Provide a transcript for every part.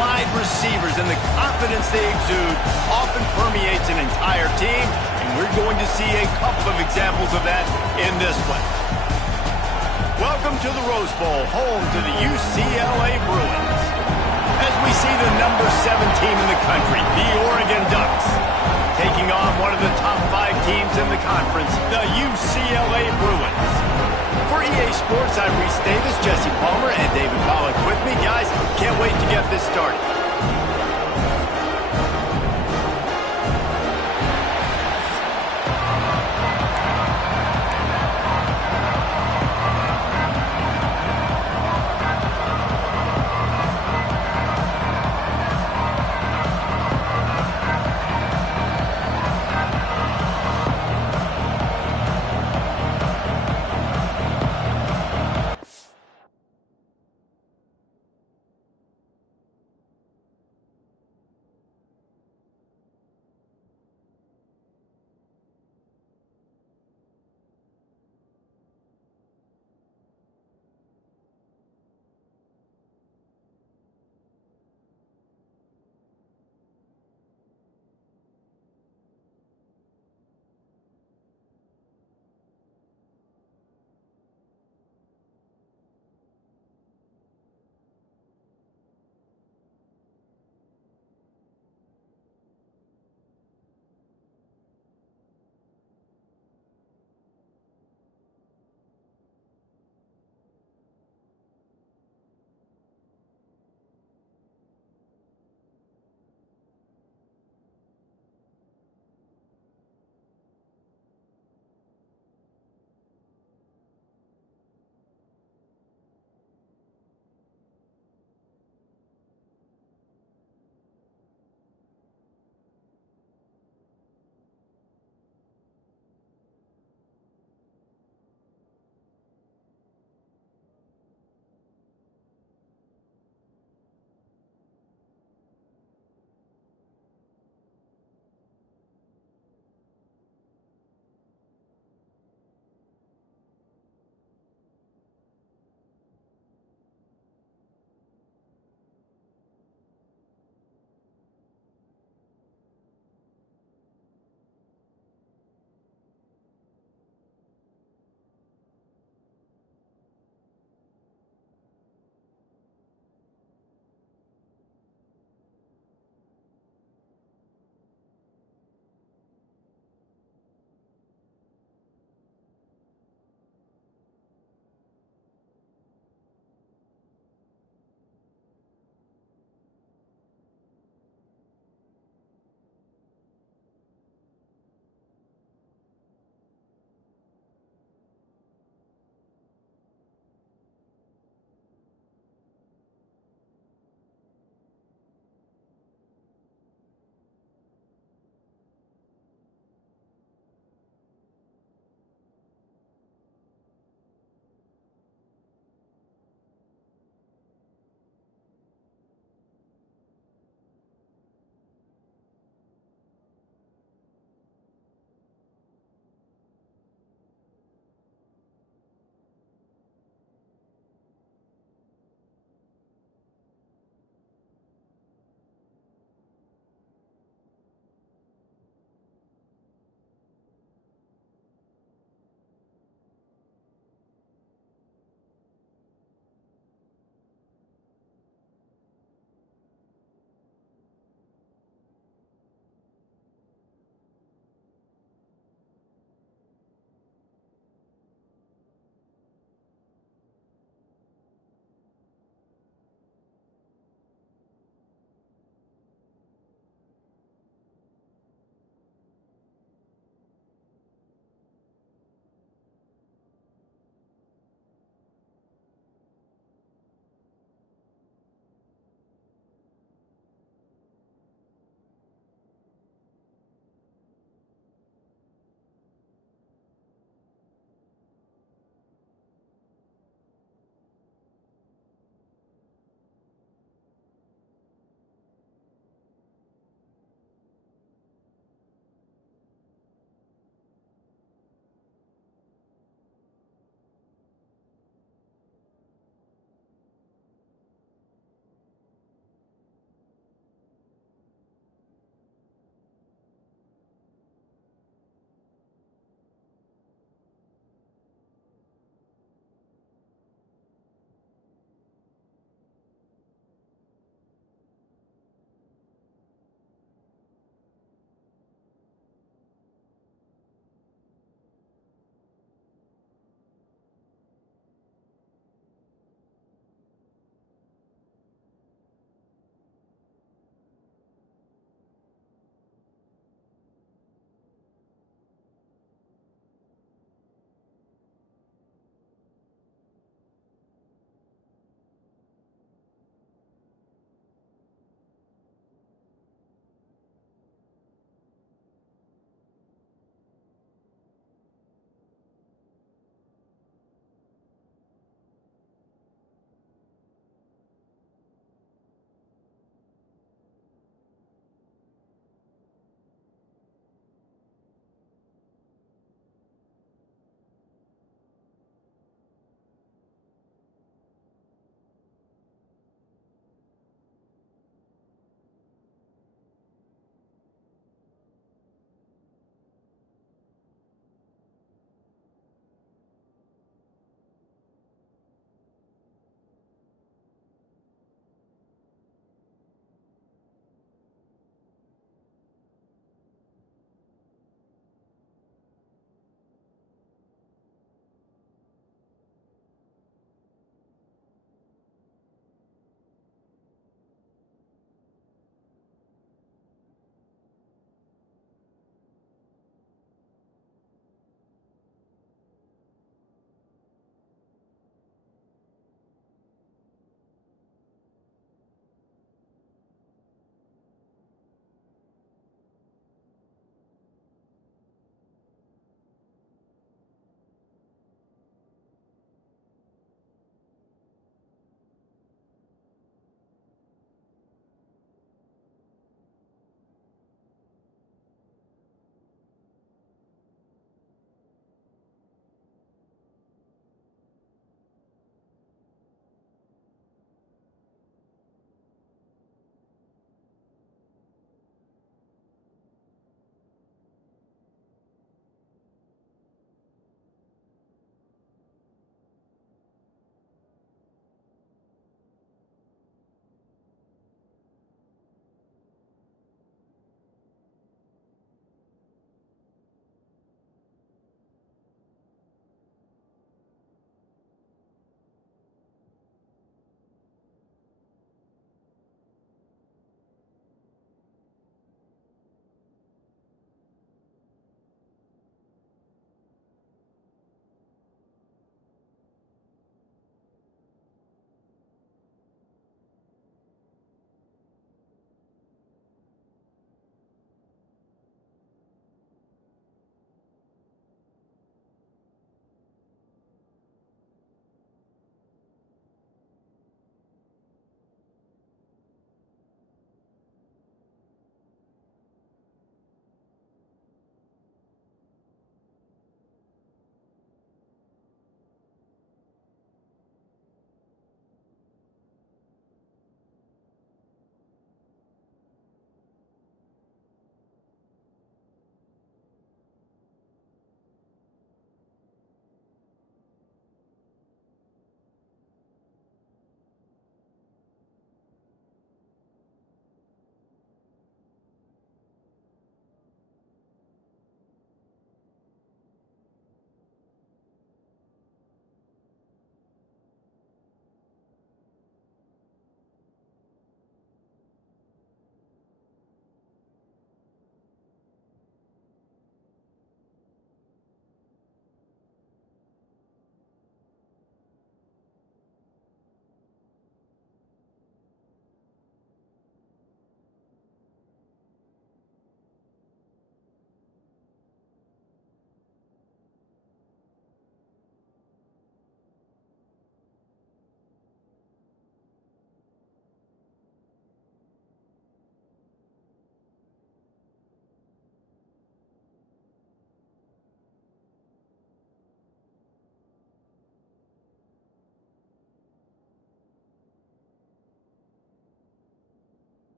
wide receivers and the confidence they exude often permeates an entire team, and we're going to see a couple of examples of that in this one. Welcome to the Rose Bowl, home to the UCLA Bruins. As we see the number 7 team in the country, the Oregon Ducks, taking on one of the top 5 teams in the conference, the UCLA Bruins. For EA Sports, I'm Reese Davis, Jesse Palmer, and David Pollack with me. Guys, can't wait to get this started.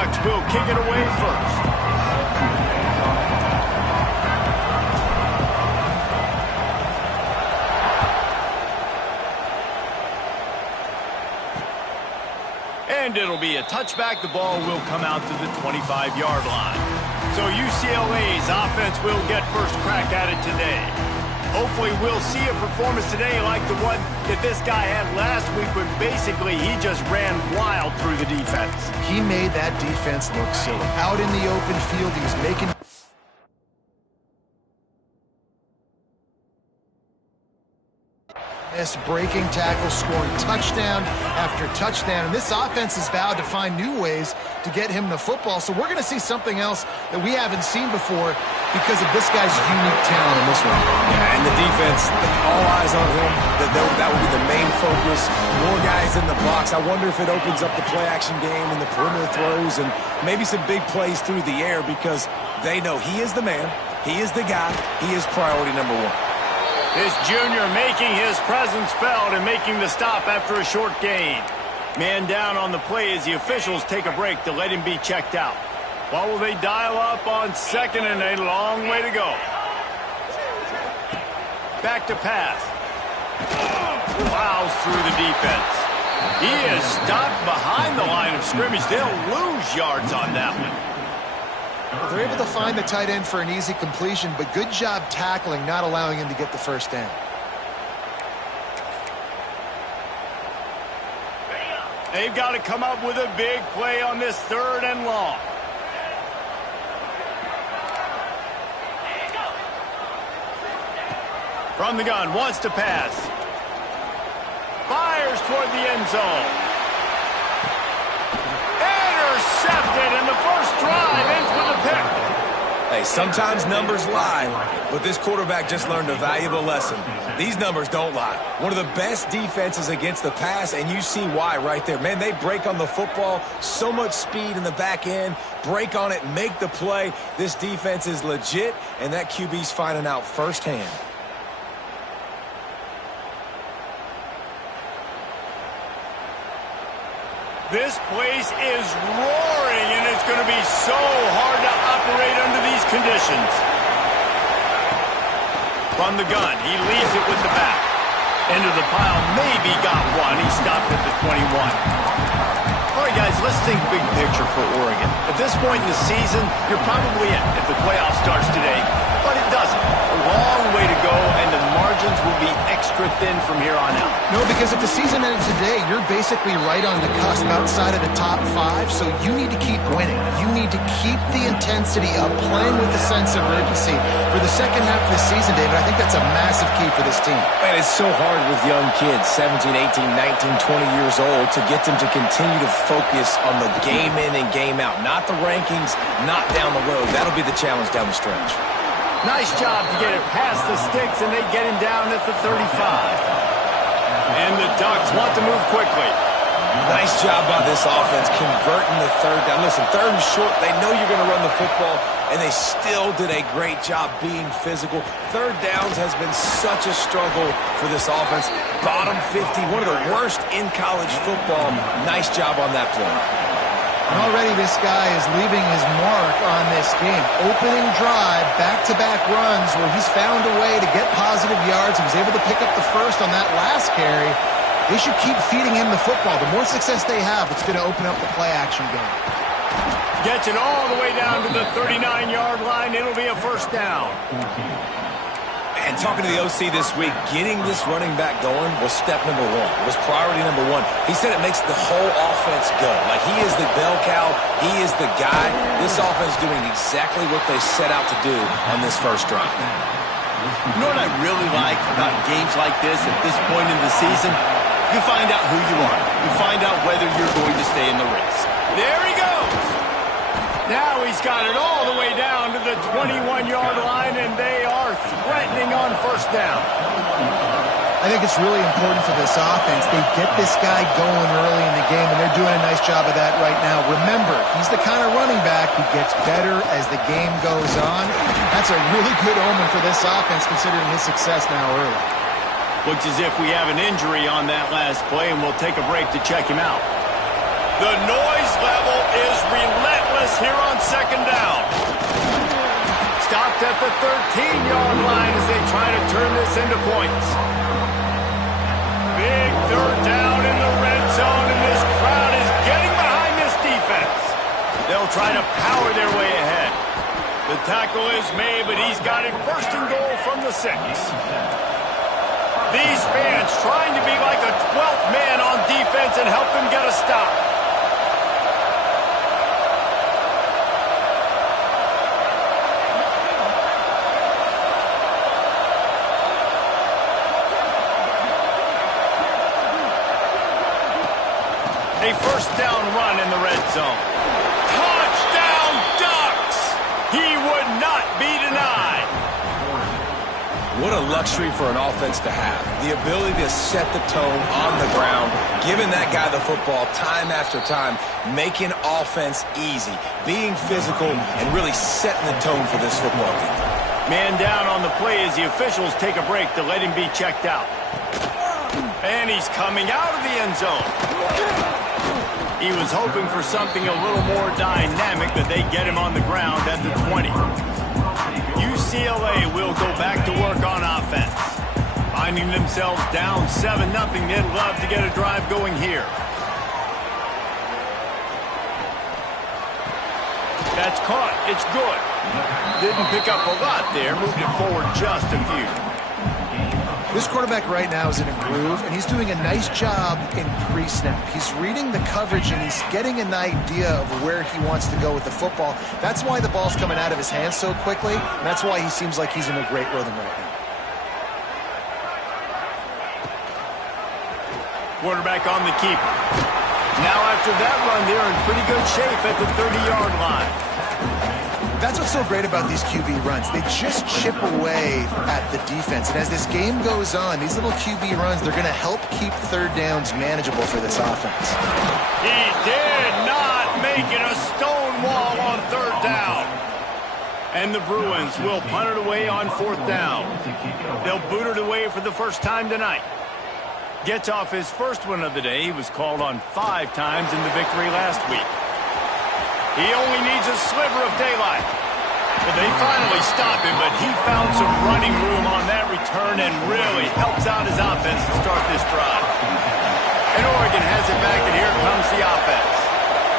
Ducks will kick it away first. And it'll be a touchback. The ball will come out to the 25-yard line. So UCLA's offense will get first crack at it today. Hopefully we'll see a performance today like the one that this guy had last week when basically he just ran wild through the defense. He made that defense look silly. Out in the open field, he was making... breaking tackle, scoring touchdown after touchdown. And this offense has vowed to find new ways to get him the football. So we're going to see something else that we haven't seen before because of this guy's unique talent in this one. Yeah, and the defense, all eyes on him. That will be the main focus. More guys in the box. I wonder if it opens up the play-action game and the perimeter throws and maybe some big plays through the air because they know he is the man, he is the guy, he is priority number one. This junior making his presence felt and making the stop after a short gain. Man down on the play as the officials take a break to let him be checked out. What will they dial up on second and a long way to go? Back to pass. Plows through the defense. He is stopped behind the line of scrimmage. They'll lose yards on that one. They're able to find the tight end for an easy completion, but good job tackling, not allowing him to get the first down. They've got to come up with a big play on this third and long. From the gun, wants to pass. Fires toward the end zone. Intercepted, and the first drive ends with a pick. Hey, sometimes numbers lie, but this quarterback just learned a valuable lesson. These numbers don't lie. One of the best defenses against the pass, and you see why right there. Man, they break on the football, so much speed in the back end, break on it, make the play. This defense is legit, and that QB's finding out firsthand. This place is roaring, and it's going to be so hard to operate under these conditions. From the gun, he leaves it with the back. Into the pile, maybe got one. He stopped at the 21. All right, guys, let's think big picture for Oregon. At this point in the season, you're probably in if the playoff starts today, but it doesn't. A long way to go, and the margins will be extra thin from here on out. No, because if the season ended today, you're basically right on the cusp outside of the top 5, so you need to keep winning. You need to keep the intensity up, playing with a sense of urgency for the second half of the season, David. I think that's a massive key for this team. Man, it's so hard with young kids, 17, 18, 19, 20 years old, to get them to continue to focus on the game in and game out, not the rankings, not down the road. That'll be the challenge down the stretch. Nice job to get it past the sticks, and they get him down at the 35. And the Ducks want to move quickly. Nice job by this offense converting the third down. Listen, third and short, they know you're going to run the football, and they still did a great job being physical. Third downs has been such a struggle for this offense. Bottom 50, one of the worst in college football. Nice job on that play. And already this guy is leaving his mark on this game. Opening drive, back-to-back runs where he's found a way to get positive yards. He was able to pick up the first on that last carry. They should keep feeding him the football. The more success they have, it's going to open up the play-action game. Gets it all the way down to the 39-yard line. It'll be a first down. And talking to the OC this week, getting this running back going was step number one. It was priority number one. He said it makes the whole offense go. Like, he is the bell cow. He is the guy. This offense doing exactly what they set out to do on this first drive. You know what I really like about games like this at this point in the season? You find out who you are. You find out whether you're going to stay in the race. There he goes. Now he's got it all the way down to the 21-yard line, and they are threatening on first down. I think it's really important for this offense. They get this guy going early in the game, and they're doing a nice job of that right now. Remember, he's the kind of running back who gets better as the game goes on. That's a really good omen for this offense, considering his success now early. Looks as if we have an injury on that last play, and we'll take a break to check him out. The noise level is relentless here on second down. Stopped at the 13-yard line as they try to turn this into points. Big third down in the red zone, and this crowd is getting behind this defense. They'll try to power their way ahead. The tackle is made, but he's got it first and goal from the 6. These fans trying to be like a 12th man on defense and help them get a stop. A first down run in the red zone. Touchdown Ducks! He would not be denied. What a luxury for an offense to have. The ability to set the tone on the ground, giving that guy the football time after time, making offense easy, being physical, and really setting the tone for this football game. Man down on the play as the officials take a break to let him be checked out. And he's coming out of the end zone. He was hoping for something a little more dynamic, but they get him on the ground at the 20. UCLA will go back to work on offense. Finding themselves down 7-0, they'd love to get a drive going here. That's caught. It's good. Didn't pick up a lot there. Moved it forward just a few. This quarterback right now is in a groove, and he's doing a nice job in pre-snap. He's reading the coverage, and he's getting an idea of where he wants to go with the football. That's why the ball's coming out of his hands so quickly, and that's why he seems like he's in a great rhythm right now. Quarterback on the keeper. Now after that run, they're in pretty good shape at the 30-yard line. That's what's so great about these QB runs. They just chip away at the defense. And as this game goes on, these little QB runs, they're going to help keep third downs manageable for this offense. He did not make it a stone wall on third down. And the Bruins will punt it away on fourth down. They'll boot it away for the first time tonight. Gets off his first one of the day. He was called on 5 times in the victory last week. He only needs a sliver of daylight. Well, they finally stop him, but he found some running room on that return and really helps out his offense to start this drive. And Oregon has it back, and here comes the offense.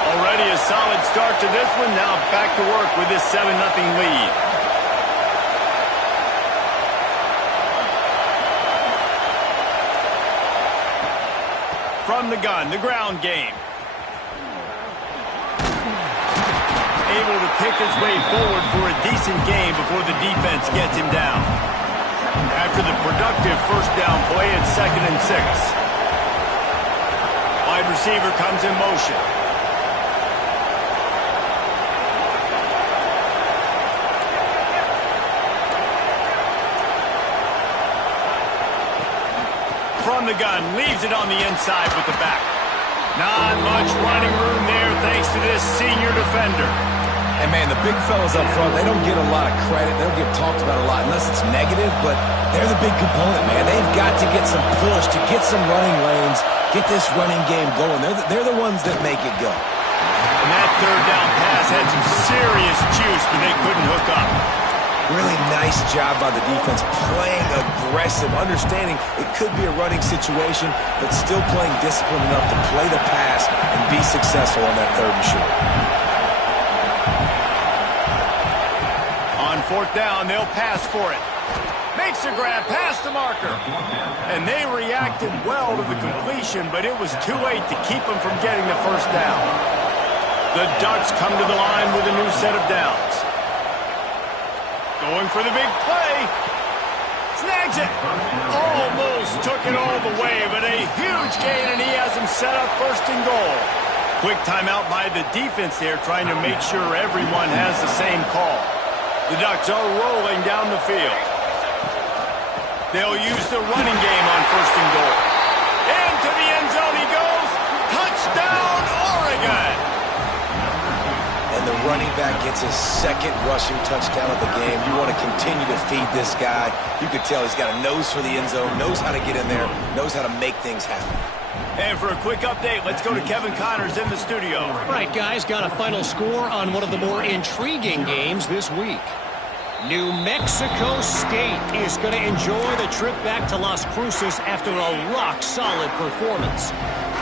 Already a solid start to this one. Now back to work with this 7-0 lead. From the gun, the ground game. Able to pick his way forward for a decent game before the defense gets him down. After the productive first down play, it's 2nd and 6. Wide receiver comes in motion. From the gun, leaves it on the inside with the back. Not much running room there thanks to this senior defender. And, man, the big fellas up front, they don't get a lot of credit. They don't get talked about a lot unless it's negative, but they're the big component, man. They've got to get some push, to get some running lanes, get this running game going. They're the ones that make it go. And that third down pass had some serious juice, but they couldn't hook up. Really nice job by the defense, playing aggressive, understanding it could be a running situation, but still playing disciplined enough to play the pass and be successful on that 3rd and short. On fourth down, they'll pass for it. Makes a grab past the marker. And they reacted well to the completion, but it was too late to keep them from getting the first down. The Ducks come to the line with a new set of downs. Going for the big play. Snags it. Almost took it all the way, but a huge gain, and he has him set up 1st and goal. Quick timeout by the defense there, trying to make sure everyone has the same call. The Ducks are rolling down the field. They'll use the running game on 1st and goal. Into the end zone he goes. Touchdown, Oregon! And the running back gets his 2nd rushing touchdown of the game. You want to continue to feed this guy. You can tell he's got a nose for the end zone, knows how to get in there, knows how to make things happen. And for a quick update, let's go to Kevin Connors in the studio. All right, guys, got a final score on one of the more intriguing games this week. New Mexico State is going to enjoy the trip back to Las Cruces after a rock-solid performance.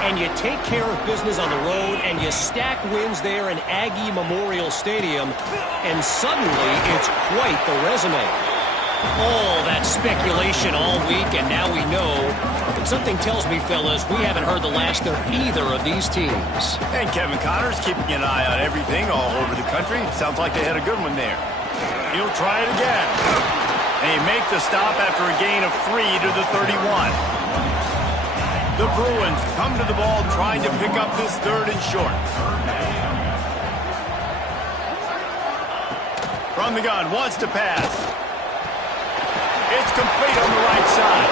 And you take care of business on the road, and you stack wins there in Aggie Memorial Stadium, and suddenly it's quite the resume. All that speculation all week, and now we know. But something tells me, fellas, we haven't heard the last of either of these teams. And Kevin Connors keeping an eye on everything all over the country. Sounds like they had a good one there. He'll try it again. And he make the stop after a gain of 3 to the 31. The Bruins come to the ball trying to pick up this 3rd and short. From the gun, wants to pass. It's complete on the right side.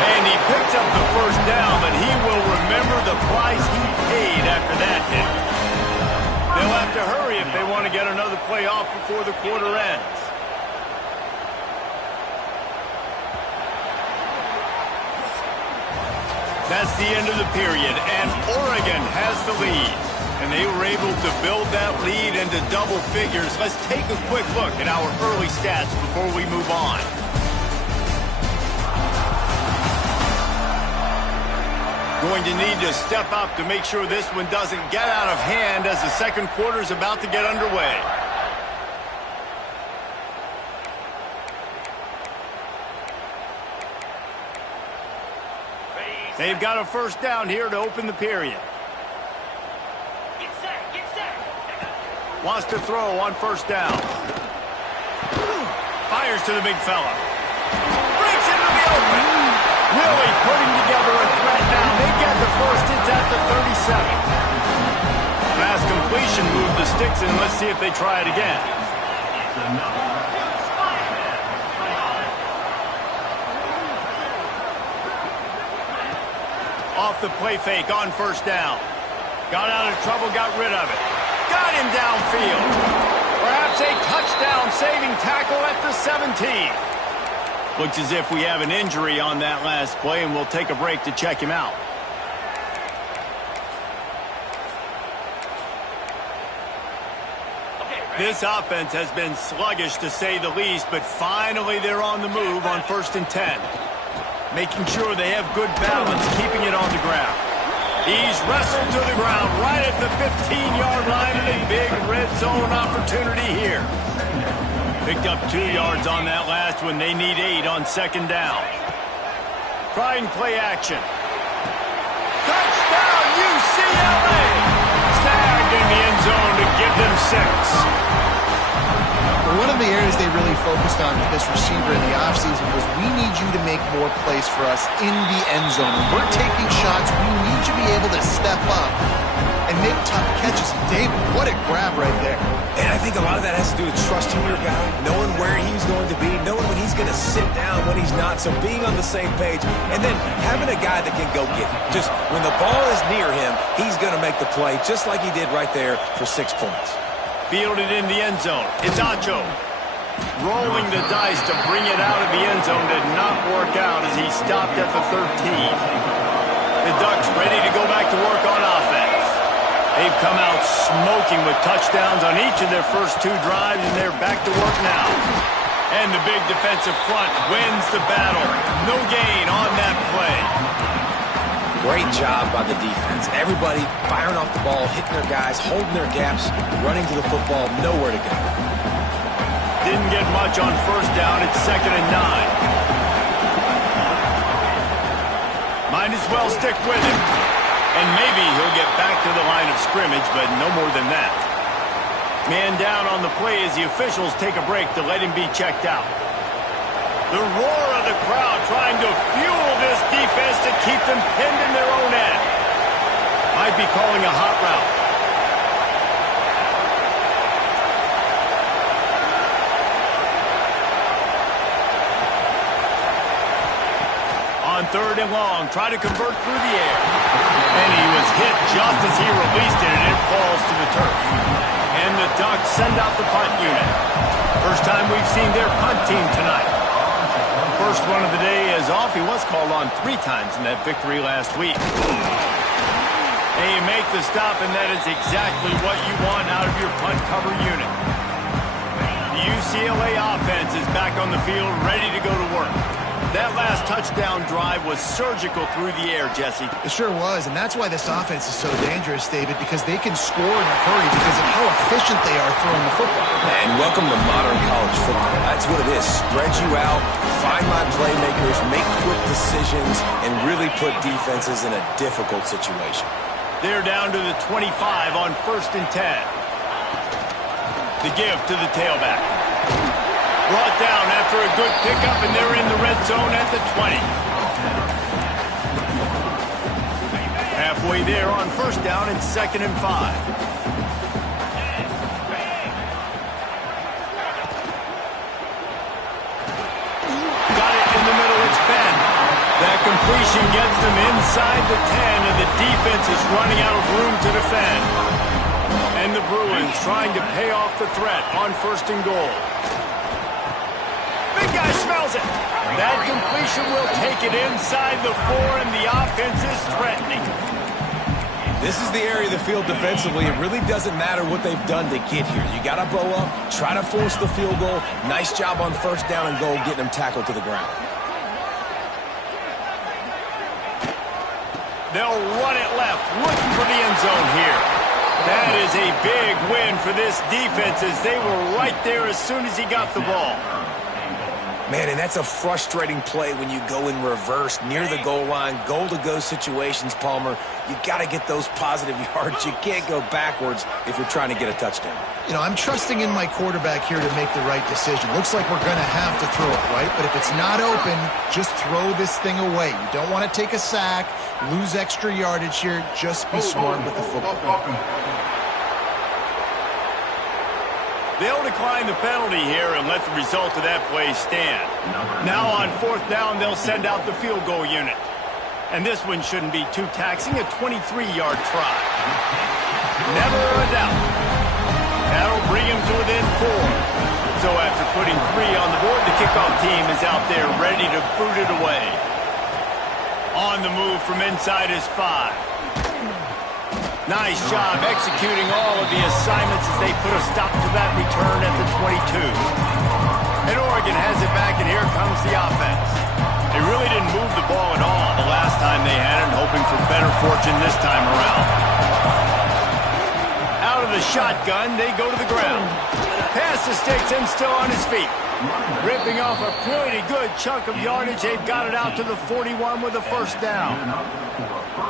And he picks up the 1st down, but he will remember the price he paid after that hit. They'll have to hurry if they want to get another play off before the quarter ends. That's the end of the period, and Oregon has the lead. And they were able to build that lead into double figures. Let's take a quick look at our early stats before we move on. Going to need to step up to make sure this one doesn't get out of hand as the second quarter is about to get underway. They've got a 1st down here to open the period. Get set. Wants to throw on 1st down. Fires to the big fella. Breaks into the open. Really putting together a threat now. They get the 1st. It's at the 37. Fast completion, move the sticks, and let's see if they try it again. Off the play fake on 1st down. Got out of trouble, got rid of it. Got him downfield. Perhaps a touchdown-saving tackle at the 17. Looks as if we have an injury on that last play, and we'll take a break to check him out. This offense has been sluggish, to say the least, but finally they're on the move on 1st and 10. Making sure they have good balance, keeping it on the ground. He's wrestled to the ground right at the 15-yard line, and a big red zone opportunity here. Picked up 2 yards on that last one. They need 8 on 2nd down. Trying play action. Touchdown, UCLA! Snagged in the end zone to give them 6. One of the areas they really focused on with this receiver in the offseason was, we need you to make more plays for us in the end zone. When we're taking shots, we need you to be able to step up and make tough catches. David, what a grab right there. And I think a lot of that has to do with trusting your guy, knowing where he's going to be, knowing when he's going to sit down, when he's not, so being on the same page, and then having a guy that can go get it. Just when the ball is near him, he's going to make the play, just like he did right there for 6 points. Fielded in the end zone. It's Acho. Rolling the dice to bring it out of the end zone did not work out as he stopped at the 13. The Ducks ready to go back to work on offense. They've come out smoking with touchdowns on each of their first 2 drives, and they're back to work now. And the big defensive front wins the battle. No gain on that play. Great job by the defense. Everybody firing off the ball, hitting their guys, holding their gaps, running to the football, nowhere to go. Didn't get much on 1st down. It's 2nd and 9. Might as well stick with him. And maybe he'll get back to the line of scrimmage, but no more than that. Man down on the play as the officials take a break to let him be checked out. The roar of the crowd trying to fuel this defense to keep them pinned in their own end. Might be calling a hot route. On 3rd and long, try to convert through the air. And he was hit just as he released it, and it falls to the turf. And the Ducks send out the punt unit. First time we've seen their punt team tonight. first run of the day is off. He was called on 3 times in that victory last week. They make the stop, and that is exactly what you want out of your punt cover unit. The UCLA offense is back on the field, ready to go to work. That last touchdown drive was surgical through the air, Jesse. It sure was, and that's why this offense is so dangerous, David, because they can score in a hurry because of how efficient they are throwing the football. And welcome to modern college football. That's what it is. Spread you out, find my playmakers, make quick decisions, and really put defenses in a difficult situation. They're down to the 25 on 1st and 10. The give to the tailback. Brought down after a good pickup, and they're in the red zone at the 20. Halfway there on 1st down and 2nd and 5. Got it in the middle, it's Ben. That completion gets them inside the 10, and the defense is running out of room to defend. And the Bruins trying to pay off the threat on 1st and goal. Big guy smells it. That completion will take it inside the 4, and the offense is threatening. This is the area of the field defensively. It really doesn't matter what they've done to get here. You got to bow up, try to force the field goal. Nice job on 1st down and goal, getting them tackled to the ground. They'll run it left, looking for the end zone here. That is a big win for this defense, as they were right there as soon as he got the ball. Man, and that's a frustrating play when you go in reverse near the goal line, goal-to-go situations, Palmer. You got to get those positive yards. You can't go backwards if you're trying to get a touchdown. You know, I'm trusting in my quarterback here to make the right decision. Looks like we're going to have to throw it, right? But if it's not open, just throw this thing away. You don't want to take a sack, lose extra yardage here. Just be smart with the football. They'll decline the penalty here and let the result of that play stand. Now on 4th down, they'll send out the field goal unit. And this one shouldn't be too taxing, a 23-yard try. Never a doubt. That'll bring him to within 4. So after putting 3 on the board, the kickoff team is out there ready to boot it away. On the move from inside his 5. Nice job executing all of the assignments as they put a stop to that return at the 22. And Oregon has it back, and here comes the offense. They really didn't move the ball at all the last time they had it, hoping for better fortune this time around. Out of the shotgun, they go to the ground. Pass to sticks and still on his feet. Ripping off a pretty good chunk of yardage. They've got it out to the 41 with a 1st down.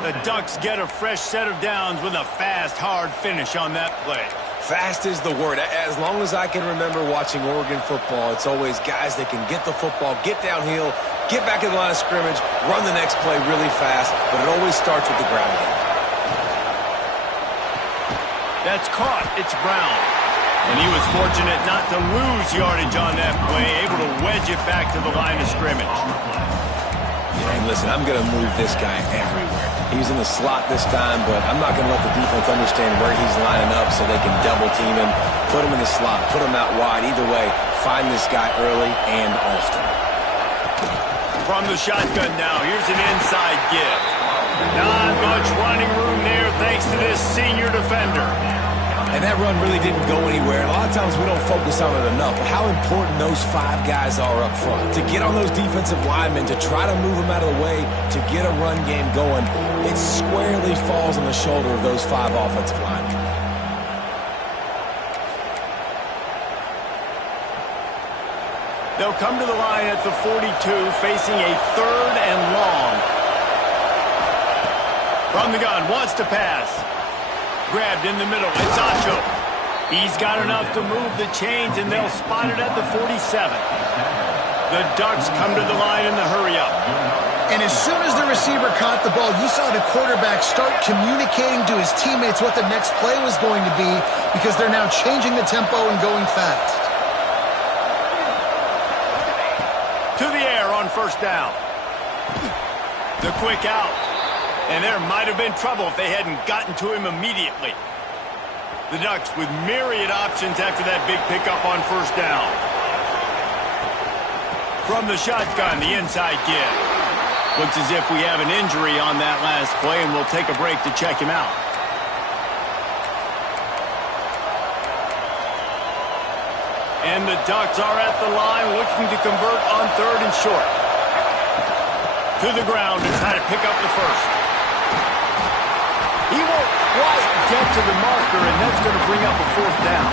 The Ducks get a fresh set of downs with a fast, hard finish on that play. Fast is the word. As long as I can remember watching Oregon football, it's always guys that can get the football, get downhill, get back in the line of scrimmage, run the next play really fast, but it always starts with the ground game. That's caught. It's Brown. And he was fortunate not to lose yardage on that play, able to wedge it back to the line of scrimmage. Yeah, and listen, I'm going to move this guy everywhere. He's in the slot this time, but I'm not going to let the defense understand where he's lining up so they can double team him, put him in the slot, put him out wide. Either way, find this guy early and often. From the shotgun now, here's an inside give. Not much running room there thanks to this senior defender. And that run really didn't go anywhere. A lot of times we don't focus on it enough. How important those 5 guys are up front. To get on those defensive linemen, to try to move them out of the way, to get a run game going, it squarely falls on the shoulder of those 5 offensive linemen. They'll come to the line at the 42, facing a 3rd and long. From the gun, wants to pass. Grabbed in the middle, it's Acho. He's got enough to move the chains, and they'll spot it at the 47. The Ducks come to the line in the hurry-up. And as soon as the receiver caught the ball, you saw the quarterback start communicating to his teammates what the next play was going to be, because they're now changing the tempo and going fast. To the air on 1st down. The quick out. And there might have been trouble if they hadn't gotten to him immediately. The Ducks with myriad options after that big pickup on 1st down. From the shotgun, the inside give. Looks as if we have an injury on that last play, and we'll take a break to check him out. And the Ducks are at the line looking to convert on 3rd and short. To the ground to try to pick up the first. He won't quite get to the marker, and that's going to bring up a 4th down.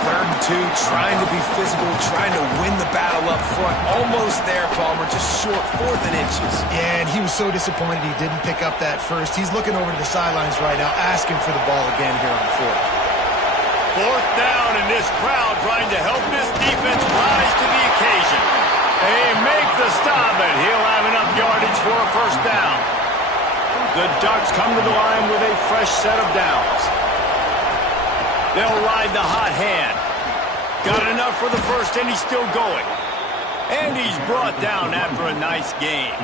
3rd and 2, trying to be physical, trying to win the battle up front. Almost there, Palmer, just short, 4th and inches. Yeah, and he was so disappointed he didn't pick up that first. He's looking over to the sidelines right now, asking for the ball again here on 4th. 4th down, and this crowd trying to help this defense rise to the occasion. They make the stop, and he'll have enough yardage for a 1st down. The Ducks come to the line with a fresh set of downs. They'll ride the hot hand. Got enough for the first, and he's still going. And he's brought down after a nice game.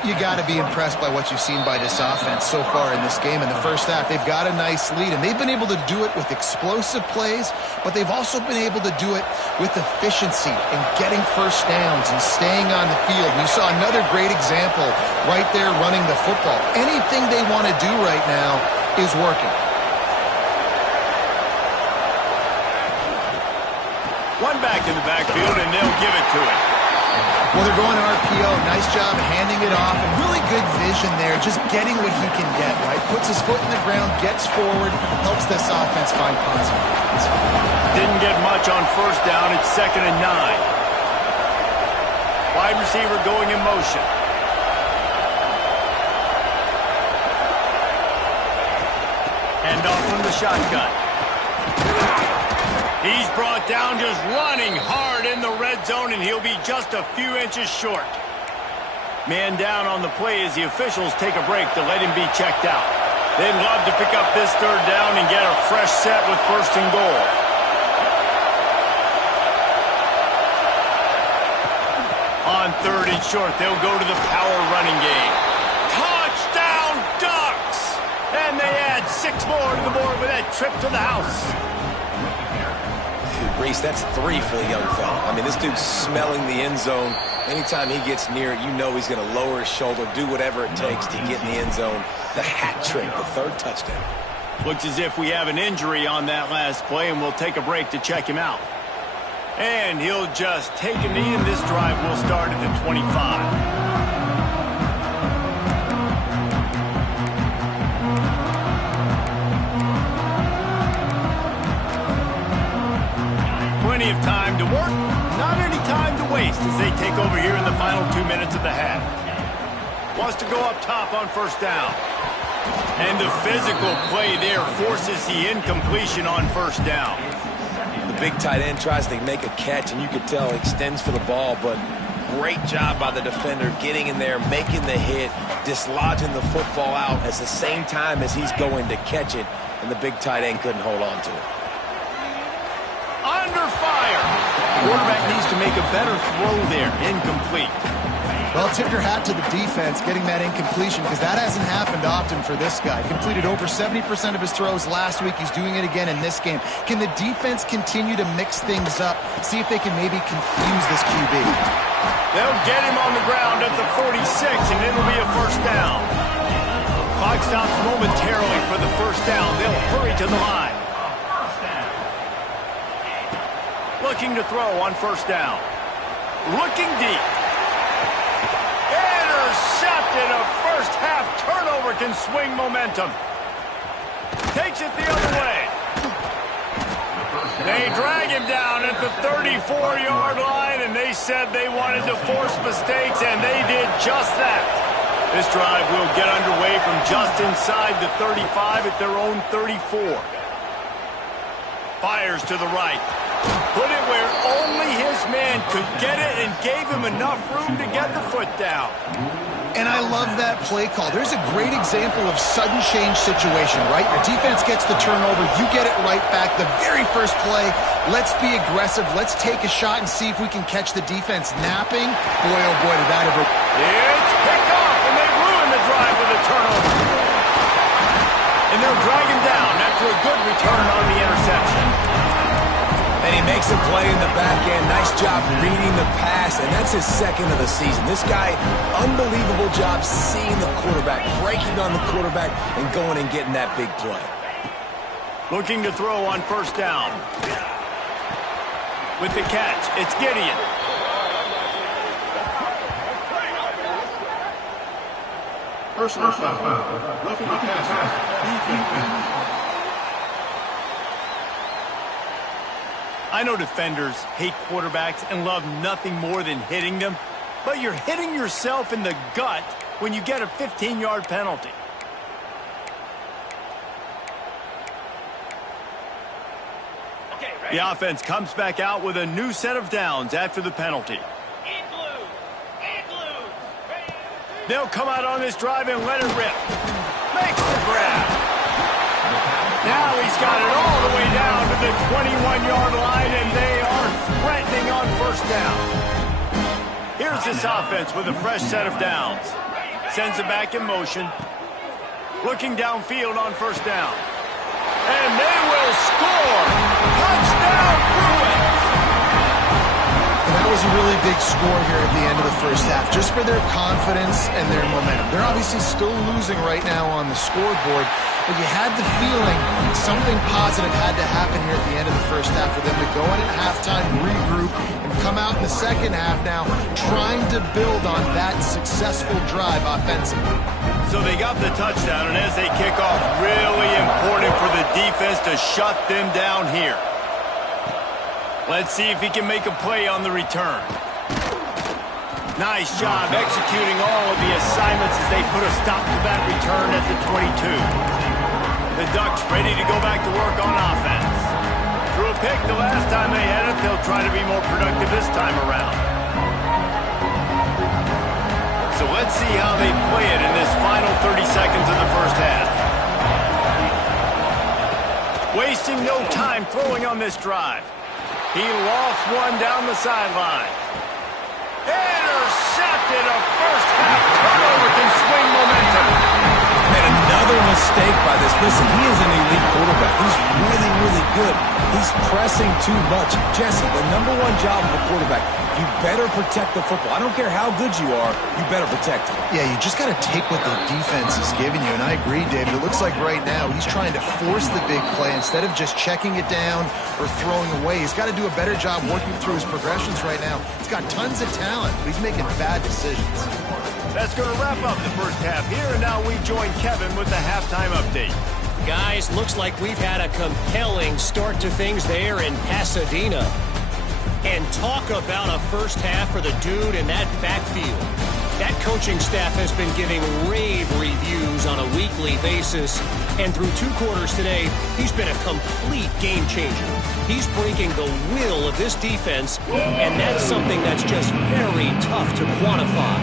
You got to be impressed by what you've seen by this offense so far in this game. In the first half, they've got a nice lead, and they've been able to do it with explosive plays, but they've also been able to do it with efficiency and getting 1st downs and staying on the field. And you saw another great example right there running the football. Anything they want to do right now is working. One back in the backfield, and they'll give it to him. Well, they're going RPO. Nice job handing it off. And really good vision there, just getting what he can get, right? Puts his foot in the ground, gets forward, helps this offense find positive points. Didn't get much on 1st down. It's 2nd and 9. Wide receiver going in motion. Hand off from the shotgun. He's brought down just running hard in the red zone, and he'll be just a few inches short. Man down on the play as the officials take a break to let him be checked out. They'd love to pick up this 3rd down and get a fresh set with 1st and goal. On 3rd and short, they'll go to the power running game. Touchdown, Ducks! And they add 6 more to the board with that trip to the house. Reese, that's 3 for the young fella. I mean, this dude's smelling the end zone. Anytime he gets near it, you know he's going to lower his shoulder, do whatever it takes to get in the end zone. The hat trick, the 3rd touchdown. Looks as if we have an injury on that last play, and we'll take a break to check him out. And he'll just take a knee, and this drive will start at the 25. Plenty of time to work, not any time to waste as they take over here in the final 2 minutes of the half. Wants to go up top on 1st down. And the physical play there forces the incompletion on 1st down. The big tight end tries to make a catch, and you could tell he extends for the ball, but great job by the defender getting in there, making the hit, dislodging the football out at the same time as he's going to catch it, and the big tight end couldn't hold on to it. Under fire. Quarterback needs to make a better throw there. Incomplete. Well, tip your hat to the defense getting that incompletion, because that hasn't happened often for this guy. Completed over 70% of his throws last week. He's doing it again in this game. Can the defense continue to mix things up, see if they can maybe confuse this QB? They'll get him on the ground at the 46, and it'll be a 1st down. Clock stops momentarily for the 1st down. They'll hurry to the line. Looking to throw on 1st down. Looking deep. Intercepted. A 1st half turnover can swing momentum. Takes it the other way. They drag him down at the 34-yard line, and they said they wanted to force mistakes, and they did just that. This drive will get underway from just inside the 35 at their own 34. Fires to the right. Put it where only his man could get it and gave him enough room to get the foot down. And I love that play call. There's a great example of sudden change situation, right? Your defense gets the turnover. You get it right back. The very first play, let's be aggressive. Let's take a shot and see if we can catch the defense napping. Boy, oh boy, did that ever... It's picked off, and they ruin the drive with a turnover. And they'll drag him down after a good return on the interception. And he makes Makes a play in the back end. Nice job reading the pass, and that's his second of the season. This guy, unbelievable job seeing the quarterback, breaking on the quarterback, and going and getting that big play. Looking to throw on first down. With the catch, it's Gideon. Personal foul. Roughing the passer. I know defenders hate quarterbacks and love nothing more than hitting them, but you're hitting yourself in the gut when you get a 15-yard penalty. The offense comes back out with a new set of downs after the penalty. They'll come out on this drive and let it rip. Makes the grab. Now he's got it all the way down to the 21-yard line, and they are threatening on first down. Here's this offense with a fresh set of downs. Sends it back in motion. Looking downfield on first down. And they will score. Touchdown, Bruins! And that was a really big score here at the end of the first half, just for their confidence and their momentum. They're obviously still losing right now on the scoreboard, but you had the feeling something positive had to happen here at the end of the first half for them to go in at halftime, regroup, and come out in the second half now trying to build on that successful drive offensively. So they got the touchdown, and as they kick off, really important for the defense to shut them down here. Let's see if he can make a play on the return. Nice job executing all of the assignments as they put a stop to that return at the 22. The Ducks ready to go back to work on offense. Threw a pick the last time they had it. They'll try to be more productive this time around. So let's see how they play it in this final 30 seconds of the first half. Wasting no time throwing on this drive. He lost one down the sideline. Intercepted. A first half turnover can swing momentum. And another mistake by this. Listen, he is an elite quarterback. He's really, really good. He's pressing too much. Jesse, the #1 job of a quarterback, you better protect the football. I don't care how good you are, you better protect it. Yeah, you just got to take what the defense is giving you, and I agree, David. It looks like right now he's trying to force the big play instead of just checking it down or throwing away. He's got to do a better job working through his progressions right now. He's got tons of talent, but he's making bad decisions. That's going to wrap up the first half here, and now we join Kevin with the halftime update. Guys, looks like we've had a compelling start to things there in Pasadena. And talk about a first half for the dude in that backfield. That coaching staff has been giving rave reviews on a weekly basis. And through 2 quarters today, he's been a complete game changer. He's breaking the will of this defense, and that's something that's just very tough to quantify.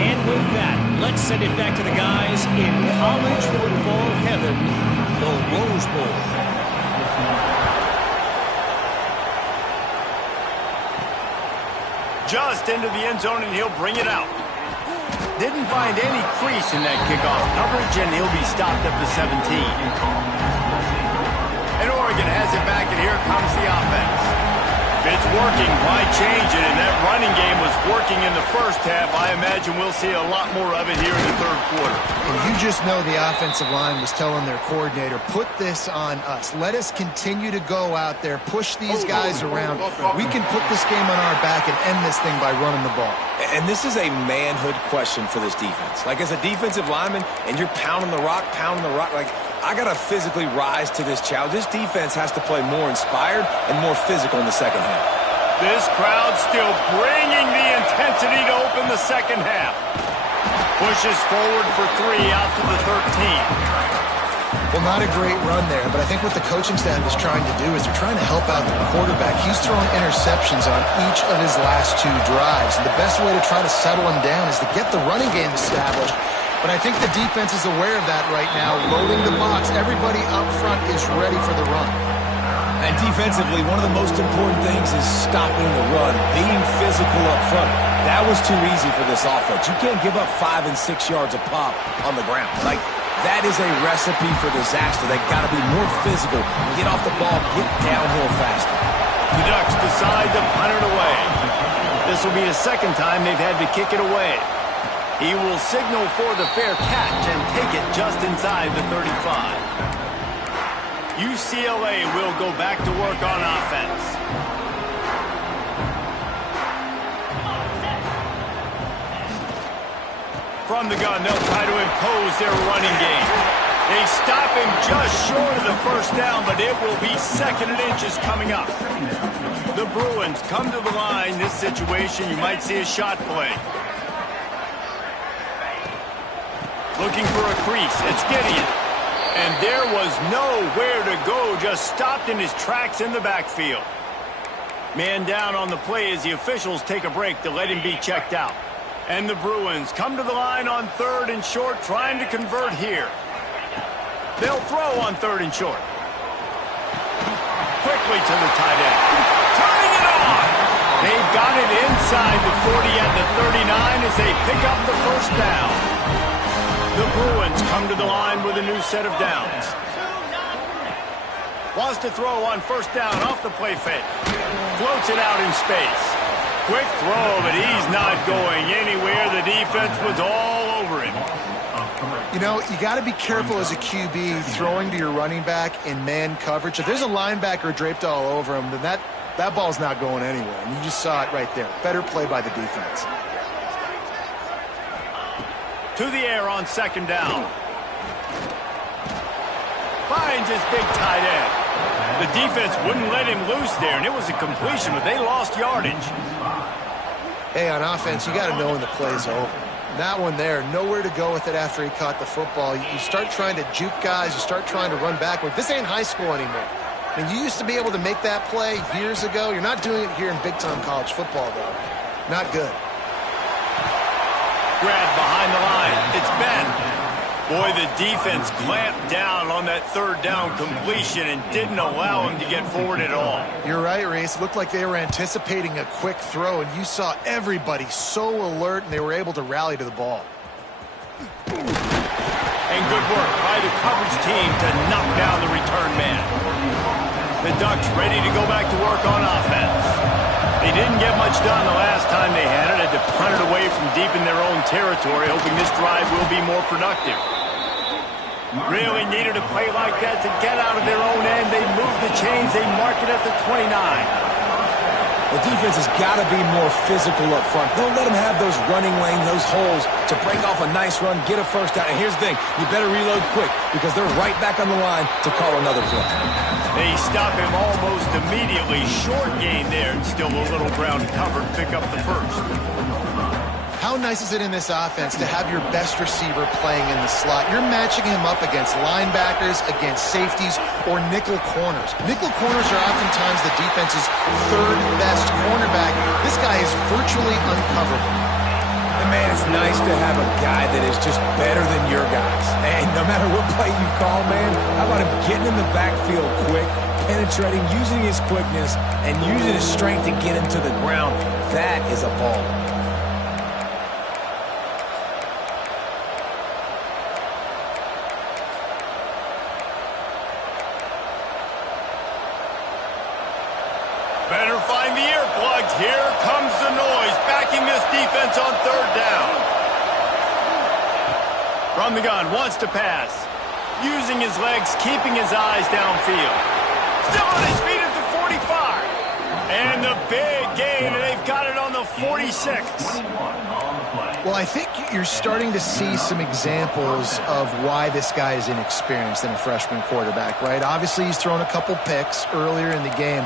And with that, let's send it back to the guys in college football heaven, the Rose Bowl. Just into the end zone, and he'll bring it out. Didn't find any crease in that kickoff coverage, and he'll be stopped up to 17. And Oregon has it back, and here comes the offense. If it's working, why change it? And that running game was working in the first half. I imagine we'll see a lot more of it here in the third quarter. And you just know the offensive line was telling their coordinator, put this on us. Let us continue to go out there, push these guys around. We can put this game on our back and end this thing by running the ball. And this is a manhood question for this defense. Like, as a defensive lineman, and you're pounding the rock, like, I got to physically rise to this challenge. This defense has to play more inspired and more physical in the second half. This crowd still bringing the intensity to open the second half. Pushes forward for 3 out to the 13. Well, not a great run there, but I think what the coaching staff is trying to do is they're trying to help out the quarterback. He's thrown interceptions on each of his last 2 drives, and the best way to try to settle him down is to get the running game established. But I think the defense is aware of that right now, loading the box. Everybody up front is ready for the run. And defensively, one of the most important things is stopping the run, being physical up front. That was too easy for this offense. You can't give up 5 and 6 yards a pop on the ground. Like, that is a recipe for disaster. They got to be more physical, get off the ball, get downhill faster. The Ducks decide to punt it away. This will be the second time they've had to kick it away. He will signal for the fair catch and take it just inside the 35. UCLA will go back to work on offense. From the gun, they'll try to impose their running game. They stop him just short of the first down, but it will be second and inches coming up. The Bruins come to the line. This situation, you might see a shot play. Looking for a crease. It's Gideon. And there was nowhere to go, just stopped in his tracks in the backfield. Man down on the play as the officials take a break to let him be checked out. And the Bruins come to the line on 3rd and short, trying to convert here. They'll throw on 3rd and short. Quickly to the tight end. Turning it on! They've got it inside the 40 at the 39 as they pick up the first down. The Bruins come to the line with a new set of downs. Wants to throw on first down off the play fake. Floats it out in space. Quick throw, but he's not going anywhere. The defense was all over him. You know, you got to be careful as a QB throwing to your running back in man coverage. If there's a linebacker draped all over him, then that ball's not going anywhere. And you just saw it right there. Better play by the defense. To the air on 2nd down. Finds his big tight end. The defense wouldn't let him loose there, and it was a completion, but they lost yardage. Hey, on offense, you got to know when the play's over. That one there, nowhere to go with it after he caught the football. You start trying to juke guys. You start trying to run backward. This ain't high school anymore. I mean, you used to be able to make that play years ago. You're not doing it here in big-time college football, though. Not good. Grab behind the line. It's Ben. Boy, the defense clamped down on that 3rd down completion and didn't allow him to get forward at all. You're right, Reese. It looked like they were anticipating a quick throw, and you saw everybody so alert, and they were able to rally to the ball. And good work by the coverage team to knock down the return man. The Ducks ready to go back to work on offense. They didn't get much done the last time they had it. Had to punt it away from deep in their own territory, hoping this drive will be more productive. Really needed a play like that to get out of their own end. They moved the chains. They mark it at the 29. The defense has got to be more physical up front. Don't let them have those running lanes, those holes to break off a nice run, get a first down. And here's the thing, you better reload quick because they're right back on the line to call another play. They stop him almost immediately. Short gain there, and still a little ground covered. Pick up the first. How nice is it in this offense to have your best receiver playing in the slot? You're matching him up against linebackers, against safeties, or nickel corners. Nickel corners are oftentimes the defense's 3rd best cornerback. This guy is virtually uncoverable. And man, it's nice to have a guy that is just better than your guys. And no matter what play you call, man, how about him getting in the backfield quick, penetrating, using his quickness, and using his strength to get him to the ground? That is a ball. Better find the earplugs. Here comes the noise, backing this defense on 3rd down. From the gun, wants to pass. Using his legs, keeping his eyes downfield. Still on his feet at the 45. And the big gain, and they've got it on the 46. Well, I think you're starting to see some examples of why this guy is inexperienced in a freshman quarterback, right? Obviously, he's thrown a couple picks earlier in the game.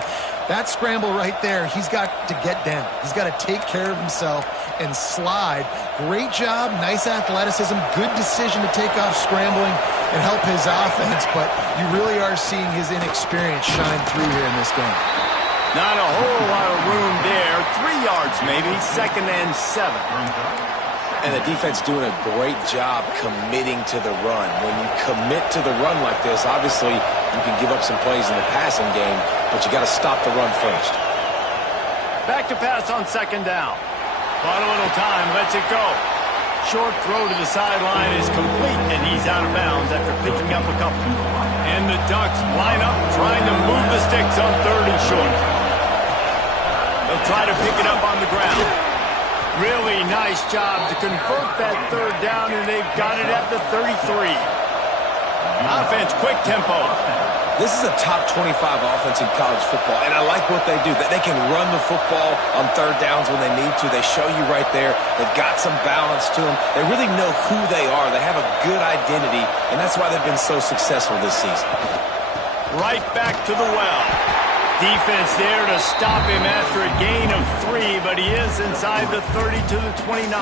That scramble right there, he's got to get down. He's got to take care of himself and slide. Great job, nice athleticism, good decision to take off scrambling and help his offense, but you really are seeing his inexperience shine through here in this game. Not a whole lot of room there. 3 yards maybe, 2nd and 7. And the defense doing a great job committing to the run. When you commit to the run like this, obviously you can give up some plays in the passing game, but you got to stop the run first. Back to pass on 2nd down. Bought a little time, lets it go. Short throw to the sideline is complete, and he's out of bounds after picking up a couple. And the Ducks line up trying to move the sticks on 3rd and short. They'll try to pick it up on the ground. Really nice job to convert that third down, and they've got it at the 33. Offense, quick tempo. This is a top 25 offense in college football, and I like what they do. That they can run the football on third downs when they need to. They show you right there. They've got some balance to them. They really know who they are. They have a good identity, and that's why they've been so successful this season. Right back to the well. Defense there to stop him after a gain of 3, but he is inside the 30 to the 29.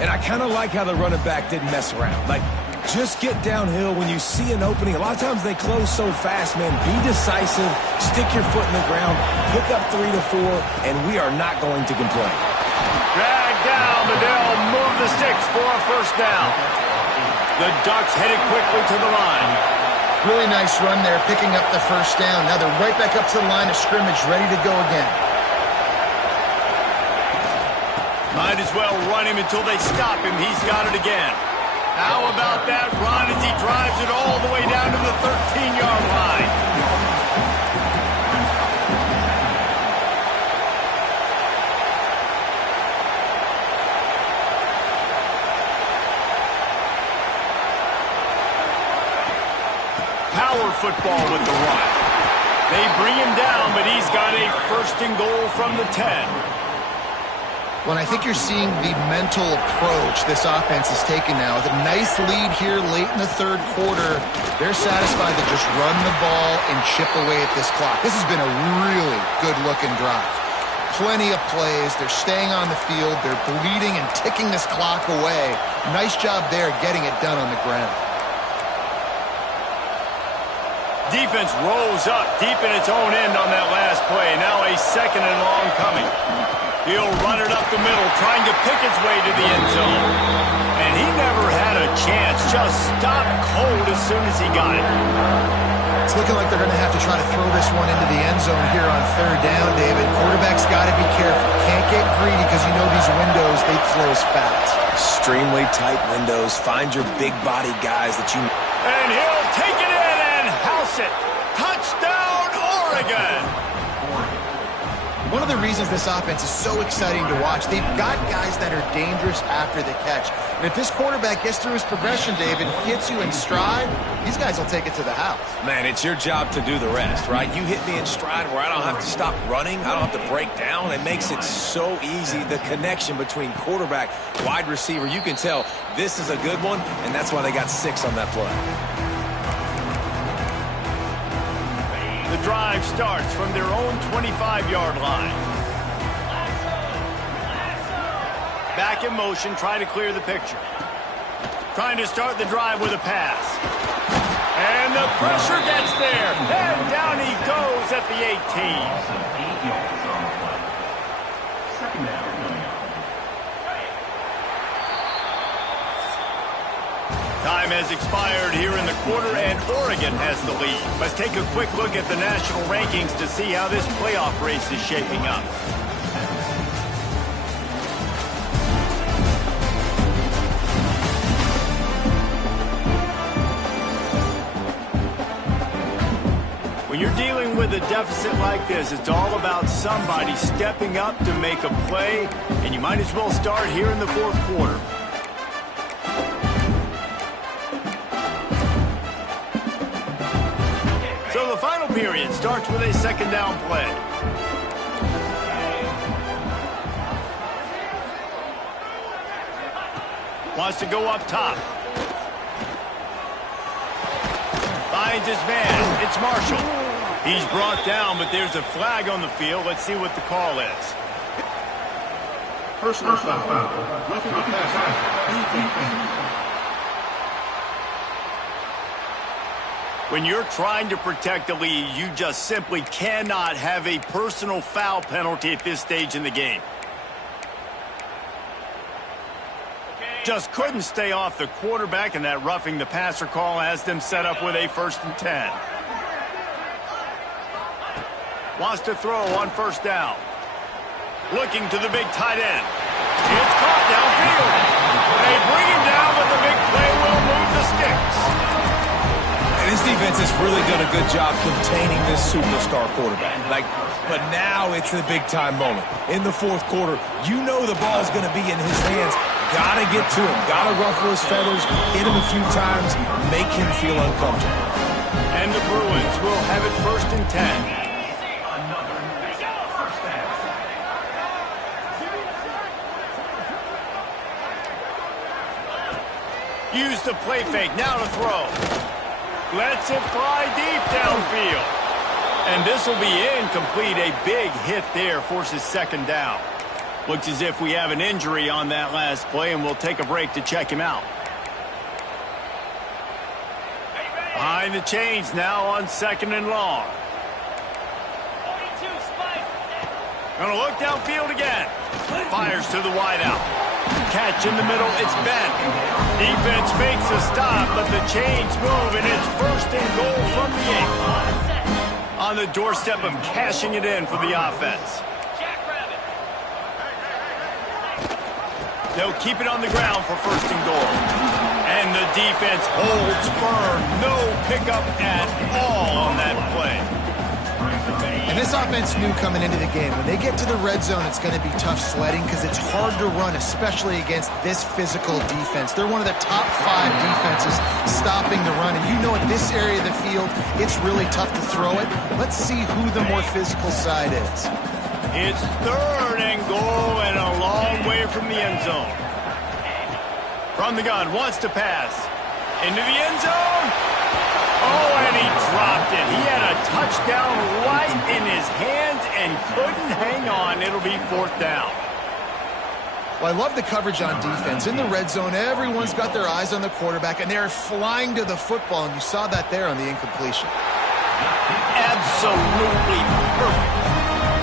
And I kind of like how the running back didn't mess around. Like, just get downhill when you see an opening. A lot of times they close so fast, man. Be decisive, stick your foot in the ground, pick up 3 to 4, and we are not going to complain. Drag down, but they'll move the sticks for a first down. The Ducks headed quickly to the line. Really nice run there, picking up the first down. Now they're right back up to the line of scrimmage, ready to go again. Might as well run him until they stop him. He's got it again. How about that run as he drives it all the way down to the 13-yard line? Power football with the run. They bring him down, but he's got a first and goal from the 10. Well, I think you're seeing the mental approach this offense is taking now. With a nice lead here late in the third quarter, they're satisfied to just run the ball and chip away at this clock. This has been a really good-looking drive. Plenty of plays. They're staying on the field. They're bleeding and ticking this clock away. Nice job there getting it done on the ground. Defense rolls up deep in its own end on that last play. Now a second and long coming. He'll run it up the middle, trying to pick its way to the end zone. And he never had a chance. Just stopped cold as soon as he got it. It's looking like they're going to have to try to throw this one into the end zone here on third down, David. Quarterback's got to be careful. Can't get greedy because you know these windows, they close fast. Extremely tight windows. Find your big body guys that you... And he'll take it in and house it. Touchdown, Oregon! One of the reasons this offense is so exciting to watch, they've got guys that are dangerous after the catch. And if this quarterback gets through his progression, David, hits you in stride, these guys will take it to the house. Man, it's your job to do the rest, right? You hit me in stride where I don't have to stop running. I don't have to break down. It makes it so easy. The connection between quarterback, wide receiver, you can tell this is a good one, and that's why they got 6 on that play. The drive starts from their own 25-yard line. Back in motion, trying to clear the picture. Trying to start the drive with a pass. And the pressure gets there. And down he goes at the 18. Time has expired here in the quarter, and Oregon has the lead. Let's take a quick look at the national rankings to see how this playoff race is shaping up. When you're dealing with a deficit like this, it's all about somebody stepping up to make a play, and you might as well start here in the fourth quarter. So the final period starts with a second down play. Wants to go up top. Finds his man. It's Marshall. He's brought down, but there's a flag on the field. Let's see what the call is. Personal foul. Roughing the passer. When you're trying to protect the lead, you just simply cannot have a personal foul penalty at this stage in the game. Just couldn't stay off the quarterback, and that roughing the passer call has them set up with a 1st and 10. Wants to throw on first down. Looking to the big tight end. It's caught downfield. They bring him down, but the big play will move the sticks. This defense has really done a good job containing this superstar quarterback. Like, But now it's the big-time moment. In the fourth quarter, you know the ball's going to be in his hands. Got to get to him. Got to ruffle his feathers, hit him a few times, make him feel uncomfortable. And the Bruins will have it 1st and 10. Use the play fake, now to throw. Lets it fly deep downfield. And this will be incomplete. A big hit there, forces 2nd down. Looks as if we have an injury on that last play, and we'll take a break to check him out. Behind the chains now on 2nd and long. Gonna look downfield again. Fires to the wideout. Catch in the middle, it's bent. Defense makes a stop, but the chains move, and it's 1st and goal from the 8. On the doorstep of cashing it in for the offense. They'll keep it on the ground for 1st and goal. And the defense holds firm. No pickup at all on that play. And this offense knew coming into the game, when they get to the red zone, it's going to be tough sledding because it's hard to run, especially against this physical defense. They're one of the top 5 defenses stopping the run. And you know at this area of the field, it's really tough to throw it. Let's see who the more physical side is. It's 3rd and goal and a long way from the end zone. From the gun, wants to pass. Into the end zone. Oh, and he dropped it. He had a touchdown right in his hands and couldn't hang on. It'll be 4th down. Well, I love the coverage on defense. In the red zone, everyone's got their eyes on the quarterback, and they're flying to the football, and you saw that there on the incompletion. Absolutely perfect.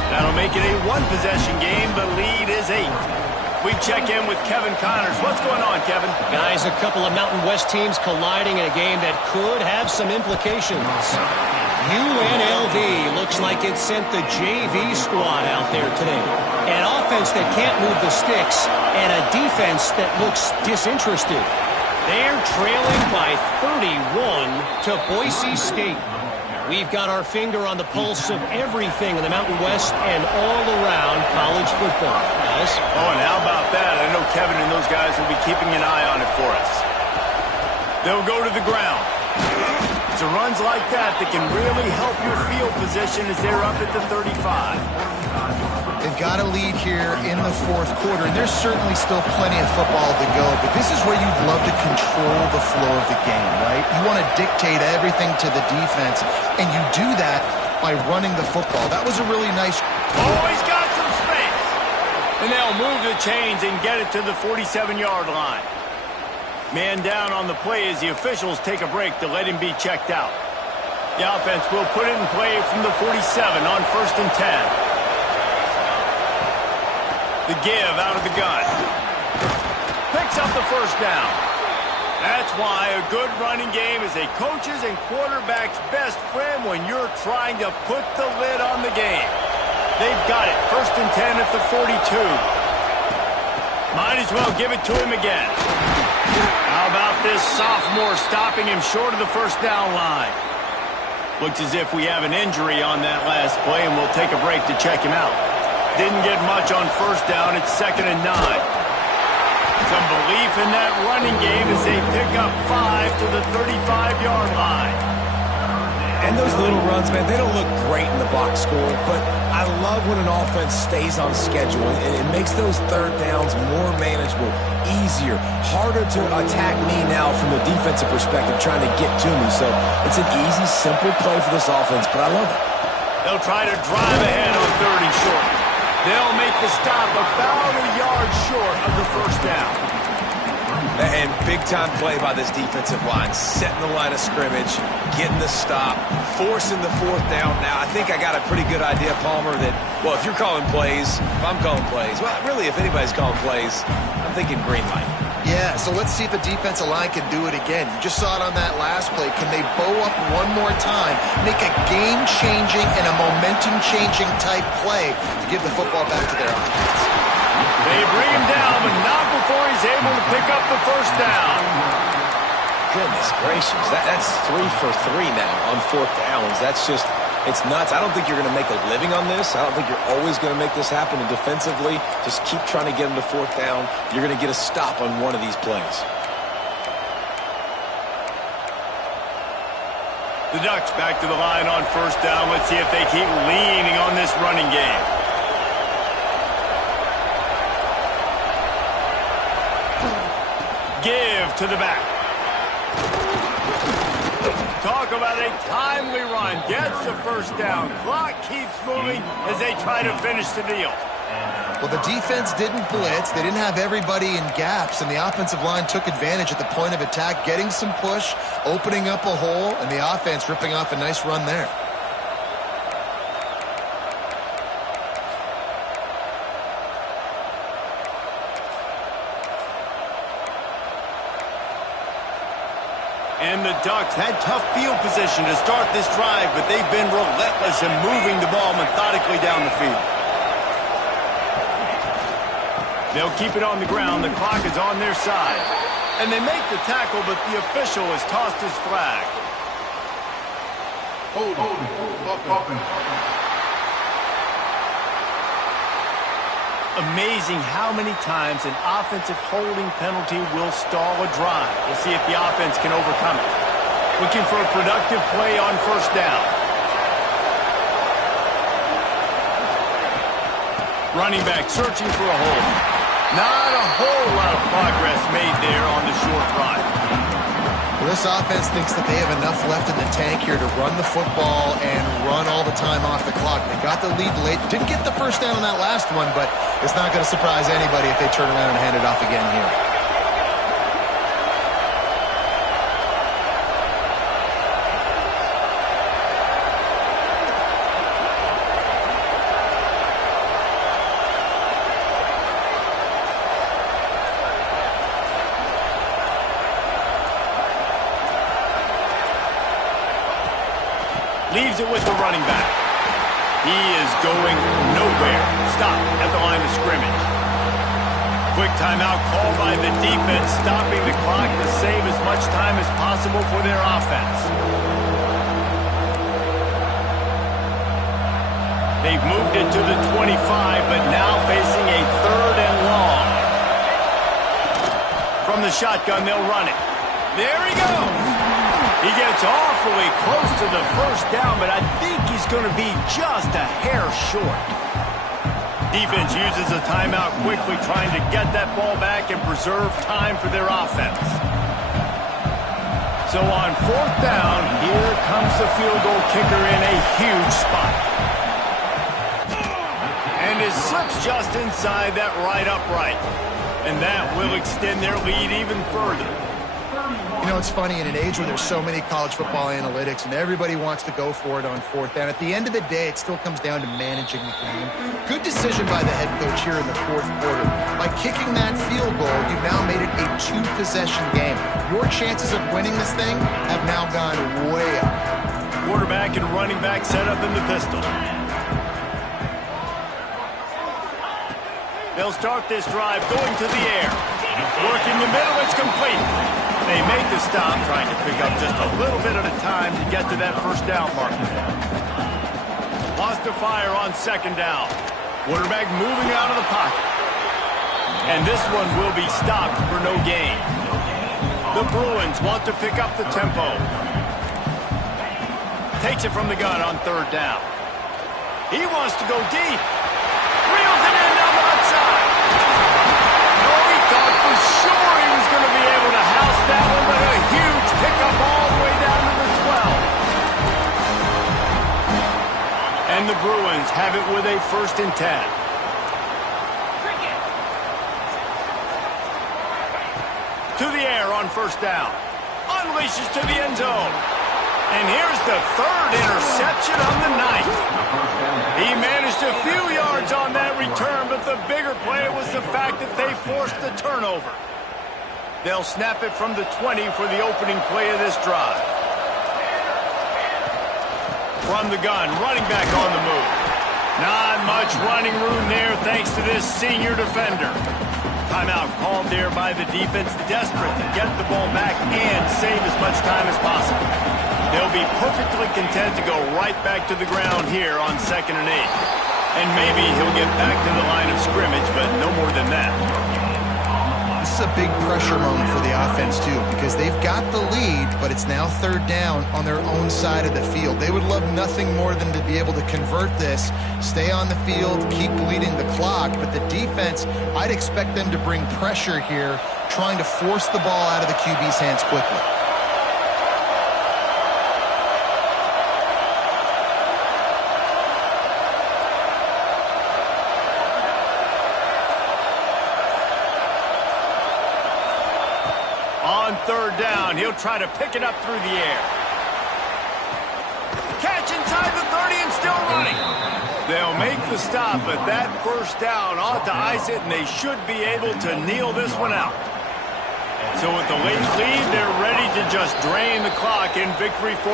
That'll make it a 1-possession game. The lead is 8. We check in with Kevin Connors. What's going on, Kevin? Guys, a couple of Mountain West teams colliding in a game that could have some implications. UNLV looks like it sent the JV squad out there today. An offense that can't move the sticks and a defense that looks disinterested. They're trailing by 31 to Boise State. We've got our finger on the pulse of everything in the Mountain West and all around college football. Guys? Oh, and how about that? I know Kevin and those guys will be keeping an eye on it for us. They'll go to the ground. It's runs like that can really help your field position as they're up at the 35. They've got a lead here in the fourth quarter, and there's certainly still plenty of football to go, but this is where you'd love to control the flow of the game, right? You want to dictate everything to the defense, and you do that by running the football. That was a really nice... Oh, he's got some space! And they'll move the chains and get it to the 47-yard line. Man down on the play as the officials take a break to let him be checked out. The offense will put it in play from the 47 on 1st and 10. The give out of the gun. Picks up the 1st down. That's why a good running game is a coach's and quarterback's best friend when you're trying to put the lid on the game. They've got it. 1st and 10 at the 42. Might as well give it to him again. How about this sophomore stopping him short of the 1st down line? Looks as if we have an injury on that last play, and we'll take a break to check him out. Didn't get much on 1st down. It's 2nd and 9. Some belief in that running game as they pick up 5 to the 35-yard line. And those little runs, man, they don't look great in the box score, but I love when an offense stays on schedule, and it makes those 3rd downs more manageable, easier, harder to attack me now from the defensive perspective trying to get to me. So it's an easy, simple play for this offense, but I love it. They'll try to drive ahead on 3rd and short. They'll make the stop about a yard short of the 1st down. And big-time play by this defensive line, setting the line of scrimmage, getting the stop, forcing the 4th down. Now, I think I got a pretty good idea, Palmer, that, well, if you're calling plays, if I'm calling plays, well, really, if anybody's calling plays, I'm thinking green light. Yeah, so let's see if the defensive line can do it again. You just saw it on that last play. Can they bow up one more time, make a game-changing and a momentum-changing type play to give the football back to their offense? They bring him down, but not before he's able to pick up the 1st down. Goodness gracious, that's 3 for 3 now on 4th downs. That's just It's nuts. I don't think you're going to make a living on this. I don't think you're always going to make this happen. And defensively, just keep trying to get them to fourth down. You're going to get a stop on one of these plays. The Ducks back to the line on first down. Let's see if they keep leaning on this running game. Give to the back. Talk about a timely run. Gets the first down. Clock keeps moving as they try to finish the deal. Well, the defense didn't blitz. They didn't have everybody in gaps, and the offensive line took advantage at the point of attack, getting some push, opening up a hole, and the offense ripping off a nice run there. And the Ducks had tough field position to start this drive, but they've been relentless in moving the ball methodically down the field. They'll keep it on the ground. The clock is on their side. And they make the tackle, but the official has tossed his flag. Hold on. Amazing how many times an offensive holding penalty will stall a drive. We'll see if the offense can overcome it. Looking for a productive play on first down. Running back searching for a hole. Not a whole lot of progress made there on the short drive. Well, this offense thinks that they have enough left in the tank here to run the football and run all the time off the clock. They got the lead late. Didn't get the first down on that last one, but it's not going to surprise anybody if they turn around and hand it off again here. Leaves it with the running back. He is going nowhere. Stop at the line of scrimmage. Quick timeout called by the defense, stopping the clock to save as much time as possible for their offense. They've moved it to the 25, but now facing a third and long. From the shotgun, they'll run it. There he goes. He gets awfully close to the first down, but I think he's going to be just a hair short. Defense uses a timeout quickly, trying to get that ball back and preserve time for their offense. So on fourth down, here comes the field goal kicker in a huge spot. And it slips just inside that right upright. And that will extend their lead even further. You know, it's funny, in an age where there's so many college football analytics and everybody wants to go for it on fourth down, at the end of the day, it still comes down to managing the game. Good decision by the head coach here in the fourth quarter. By kicking that field goal, you've now made it a two-possession game. Your chances of winning this thing have now gone way up. Quarterback and running back set up in the pistol. They'll start this drive going to the air. Working the middle, it's complete. They make the stop, trying to pick up just a little bit at a time to get to that first down marker. Lost to fire on second down. Quarterback moving out of the pocket. And this one will be stopped for no gain. The Bruins want to pick up the tempo. Takes it from the gun on third down. He wants to go deep. Reels it in on the outside. He thought for sure he was going to be able to house that one, but a huge pickup all the way down to the 12. And the Bruins have it with a 1st and 10. To the air on first down. Unleashes to the end zone. And here's the 3rd interception of the night. He managed a few yards on that return, but the bigger play was the fact that they forced the turnover. They'll snap it from the 20 for the opening play of this drive. From the gun, running back on the move. Not much running room there thanks to this senior defender. Timeout called there by the defense, desperate to get the ball back and save as much time as possible. They'll be perfectly content to go right back to the ground here on 2nd and 8. And maybe he'll get back to the line of scrimmage, but no more than that. This is a big pressure moment for the offense, too, because they've got the lead, but it's now 3rd down on their own side of the field. They would love nothing more than to be able to convert this, stay on the field, keep bleeding the clock. But the defense, I'd expect them to bring pressure here, trying to force the ball out of the QB's hands quickly. On 3rd down, he'll try to pick it up through the air. Catch inside the 30 and still running. They'll make the stop, but that 1st down ought to ice it, and they should be able to kneel this one out. So with the late lead, they're ready to just drain the clock in victory formation.